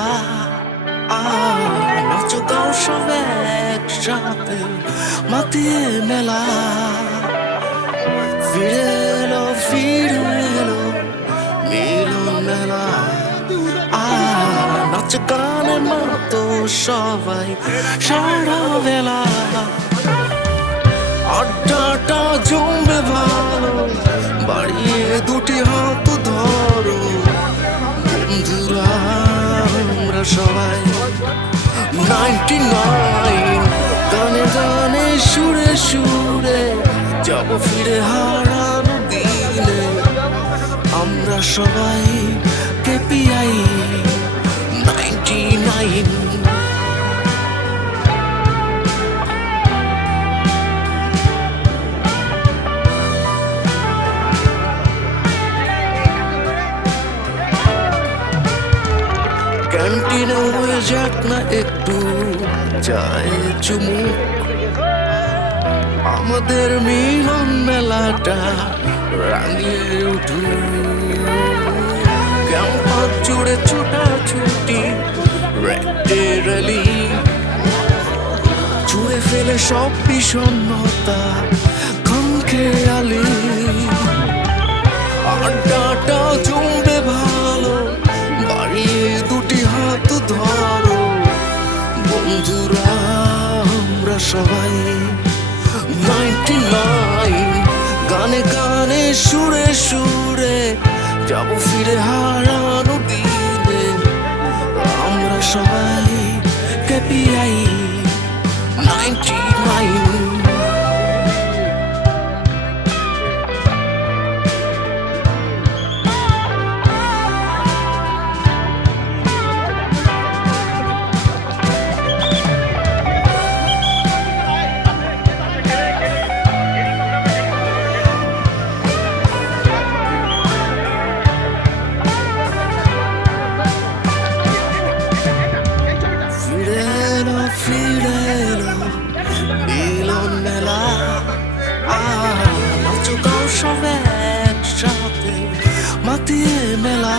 মেলা নাচ গাও সব একসাথে মাতিয়ে মেলা ফিরে এলো মিলন মেলা নাচ গানের মতো সবাই সারা বেলা আড্ডাটা জমবে ভালো বাড়িয়ে দুটি হাত ধরো বন্ধুরা আমরা সবাই 99 গানে গানে সুরে সুরে যাব ফিরে হারানো দিনে আমরা সবাই কেপিআই 99 ক্যান্টিনে হয়ে যাক না একটু চায় চুমুক আমাদের মিলন মেলাটা রাঙিয়ে উঠু ক্যাম্পাস জুড়ে ছোটাছুটি রেডে র্যালি ছুঁয়ে ফেলে সব বিষণ্ণতা খমখেয়ালি আড্ডাটা জমবে ভালো বাড়িয়ে দুটি হাত ধরো বন্ধুরা আমরা সবাই 99 গানে গানে সুরে সুরে যাব ফিরে হারানো দিনে আমরা সবাই কেপিআই 99 ফিরে এলো মিলন মেলা নাচ গাও সব একসাথে মাতিয়ে মেলা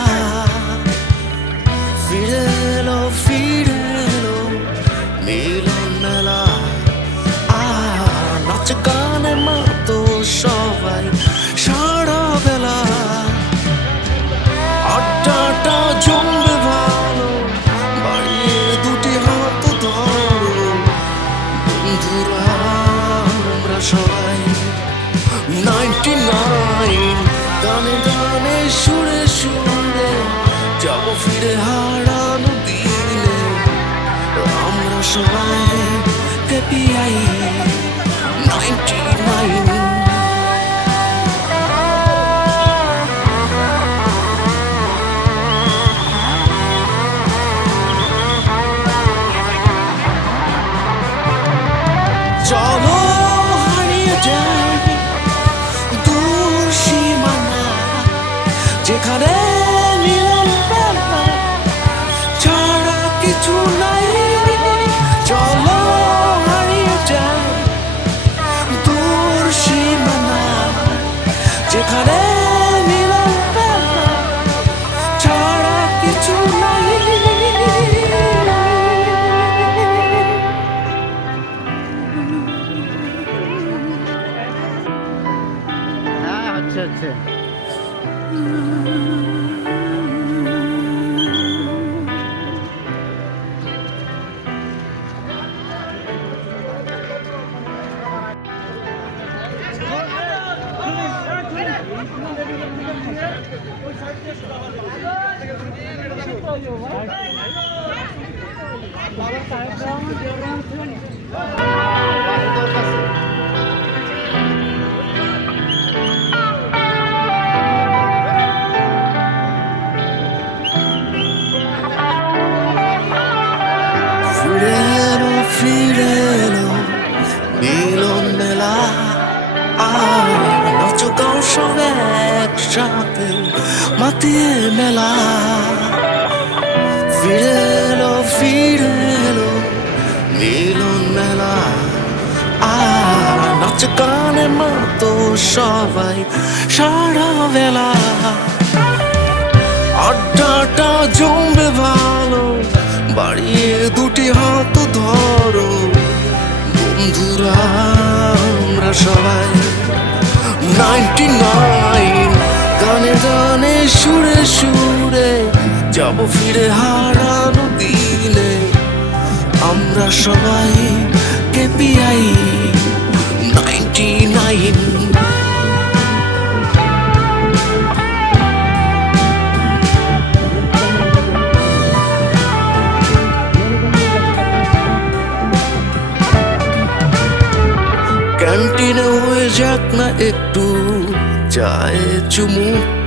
ফিরে এলো মিলন মেলা নাচ গানের মতো সবাই সারা বেলা আড্ডাটা জমবে ভালো বাড়িয়ে দুটি হাত ধরো বন্ধুরা আমরা সবাই 99 গানে গানে সুরে সুরে যাব ফিরে হারানো দিনে আমরা সবাই কেপিআই 99 চলো হারিয়ে যাই দূর সীমানা যেখানে মিলন মেলা ছাড়া কিছু নাই চলো হারিয়ে যাই দূর সীমানা যেখানে মিলন মেলা ছাড়া কিছু নাই अच्छा अच्छा ফিরে এলো মিলন মেলা নাচ গাও সব একসাথে মাতিয়ে মেলা ফিরে এলো মিলন মেলা নাচ গানের মতো সবাই সারা বেলা আড্ডাটা জমবে ভালো বাড়িয়ে দুটি হাত ধরো বন্ধুরা আমরা সবাই 99 গানে গানে সুরে সুরে যাব ফিরে হারানো দিনে আমরা সবাই কেপিআই 99 ক্যান্টিনে হয়ে যাক না একটু চায়ে চুমুক